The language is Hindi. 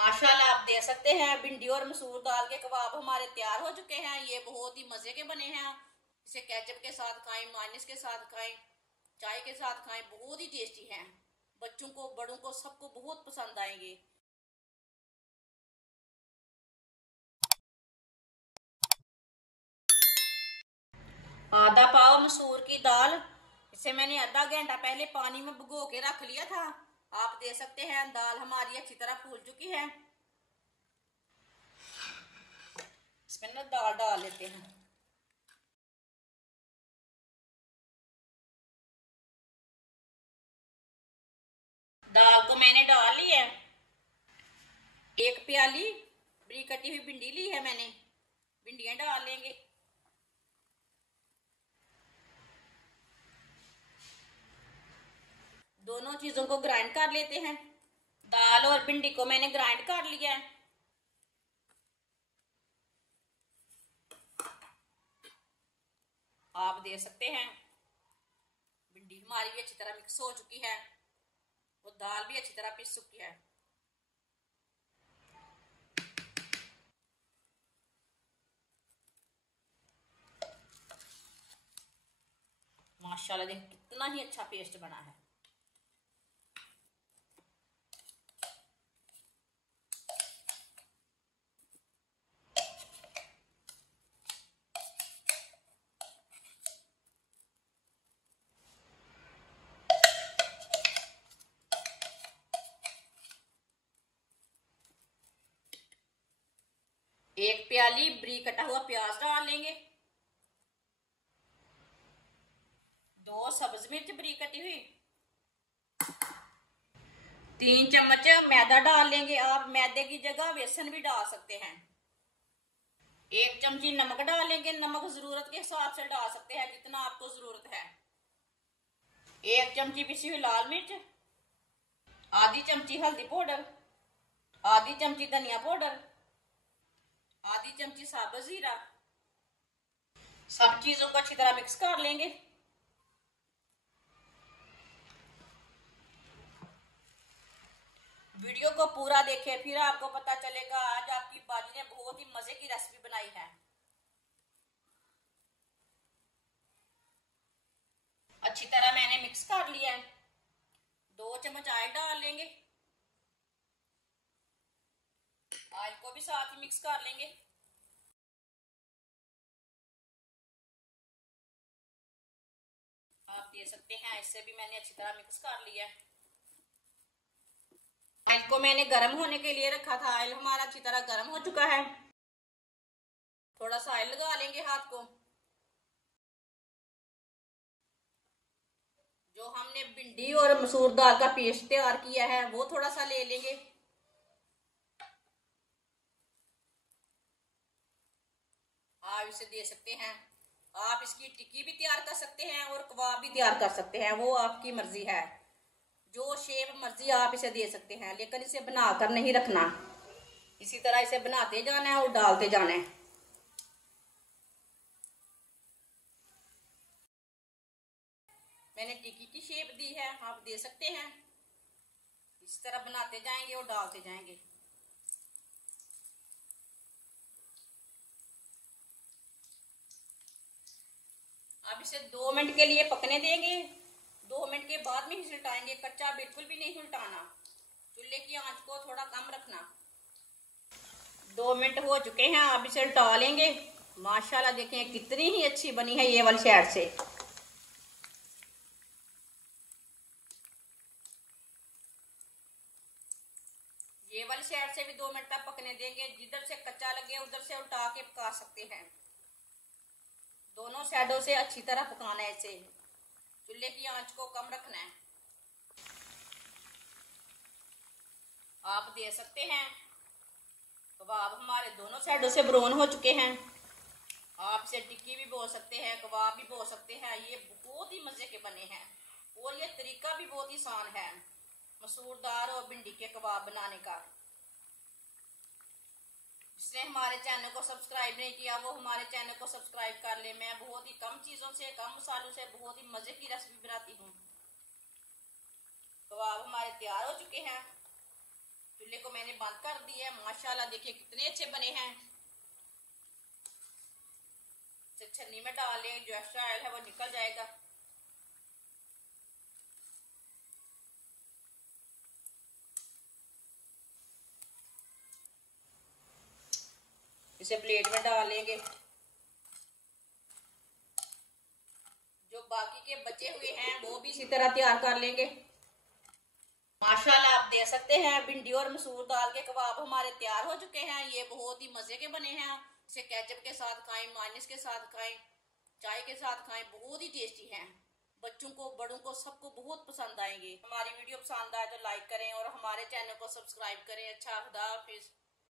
माशाल्लाह आप देख सकते हैं भिंडी और मसूर दाल के कबाब हमारे तैयार हो चुके हैं। ये बहुत ही मजे के बने हैं। इसे केचप के साथ खाएं, मायोनीज के साथ खाएं, चाय के साथ खाएं, बहुत ही टेस्टी हैं। बच्चों को, बड़ों को, सबको बहुत पसंद आएंगे। आधा पाव मसूर की दाल, इसे मैंने आधा घंटा पहले पानी में भिगो के रख लिया था। आप देख सकते हैं दाल हमारी अच्छी तरह फूल चुकी है। इसमें ना दाल डाल लेते हैं। दाल को मैंने डाल ली है। एक प्याली बड़ी कटी हुई भिंडी ली है मैंने, भिंडियां डाल लेंगे। दोनों चीजों को ग्राइंड कर लेते हैं। दाल और भिंडी को मैंने ग्राइंड कर लिया है। आप देख सकते हैं भिंडी हमारी भी अच्छी तरह मिक्स हो चुकी है और दाल भी अच्छी तरह पिस चुकी है। माशाल्लाह देख कितना ही अच्छा पेस्ट बना है। एक प्याली बरीक कटा हुआ प्याज डाल लेंगे। 2 सब्ज मिर्च बरीक कटी हुई। 3 चम्मच मैदा डाल लेंगे। आप मैदे की जगह बेसन भी डाल सकते हैं। 1 चमची नमक डाल लेंगे। नमक जरूरत के हिसाब से डाल सकते हैं, जितना आपको जरूरत है। 1 चमची पिसी हुई लाल मिर्च, आधी चमची हल्दी पाउडर, आधी चमची धनिया पाउडर, आधी चमची साबुत जीरा। सब चीजों को अच्छी तरह मिक्स कर लेंगे। वीडियो को पूरा देखें, फिर आपको पता चलेगा आज आपकी बाजी ने बहुत ही मजे की रेसिपी बनाई है। अच्छी तरह मैंने मिक्स कर लिया है। 2 चम्मच ऑयल डाल लेंगे। ऑयल को भी साथ ही मिक्स कर लेंगे। आप देख सकते हैं इससे भी मैंने अच्छी तरह मिक्स कर लिया है। ऑयल को मैंने गर्म होने के लिए रखा था। ऑयल हमारा अच्छी तरह गर्म हो चुका है। थोड़ा सा ऑयल लगा लेंगे हाथ को। जो हमने भिंडी और मसूर दाल का पेस्ट तैयार किया है वो थोड़ा सा ले लेंगे। आप इसे दे सकते हैं। आप इसकी टिक्की भी तैयार कर सकते हैं और कबाब भी तैयार कर सकते हैं, वो आपकी मर्जी है। जो शेप मर्जी आप इसे दे सकते हैं, लेकिन इसे बनाकर नहीं रखना। इसी तरह इसे बनाते जाना है और डालते जाना है। मैंने टिक्की की शेप दी है, आप दे सकते हैं। इस तरह बनाते जाएंगे और डालते जाएंगे। अब इसे 2 मिनट के लिए पकने देंगे। 2 मिनट के बाद में ही उल्टाएंगे, कच्चा बिल्कुल भी नहीं उल्टाना। चूल्हे की आंच को थोड़ा कम रखना। 2 मिनट हो चुके हैं, अब इसे उल्टा लेंगे। माशाल्लाह देखें कितनी ही अच्छी बनी है ये वाली साइड से। ये वाली साइड से भी 2 मिनट तक पकने देंगे। जिधर से कच्चा लगे उधर से उल्टा के पका सकते हैं। दोनों साइडों से अच्छी तरह पकाना है इसे। चूल्हे की आंच को कम रखना है। आप दे सकते हैं कबाब हमारे दोनों साइडों से ब्राउन हो चुके हैं। आप इसे टिक्की भी बोल सकते हैं, कबाब भी बोल सकते हैं। ये बहुत ही मजे के बने हैं और ये तरीका भी बहुत ही आसान है मसूर दाल और भिंडी के कबाब बनाने का। जिसने हमारे चैनल को सब्सक्राइब नहीं किया वो हमारे चैनल को सब्सक्राइब कर ले। मैं बहुत ही कम चीजों से, कम मसालों से बहुत ही मजे की रेसिपी बनाती हूँ। कबाब हमारे तैयार हो चुके हैं। चूल्हे को मैंने बंद कर दिया है। माशाल्लाह देखिए कितने अच्छे बने हैं। इसे छन्नी में डाल लें, जो एक्स्ट्रा ऑयल है वो निकल जाएगा। इसे प्लेट में डाल लेंगे। जो बाकी के बचे हुए हैं वो भी इसी तरह तैयार कर लेंगे। माशाल्लाह आप देख सकते हैं भिंडी और मसूर दाल के कबाब हमारे तैयार हो चुके हैं। ये बहुत ही मजे के बने हैं। इसे केचप के साथ खाएं, मायोनीज के साथ खाएं, चाय के साथ खाएं, बहुत ही टेस्टी हैं। बच्चों को, बड़ों को, सबको बहुत पसंद आएंगे। हमारी वीडियो पसंद आए तो लाइक करें और हमारे चैनल को सब्सक्राइब करें। अच्छा, खुदा हाफिज।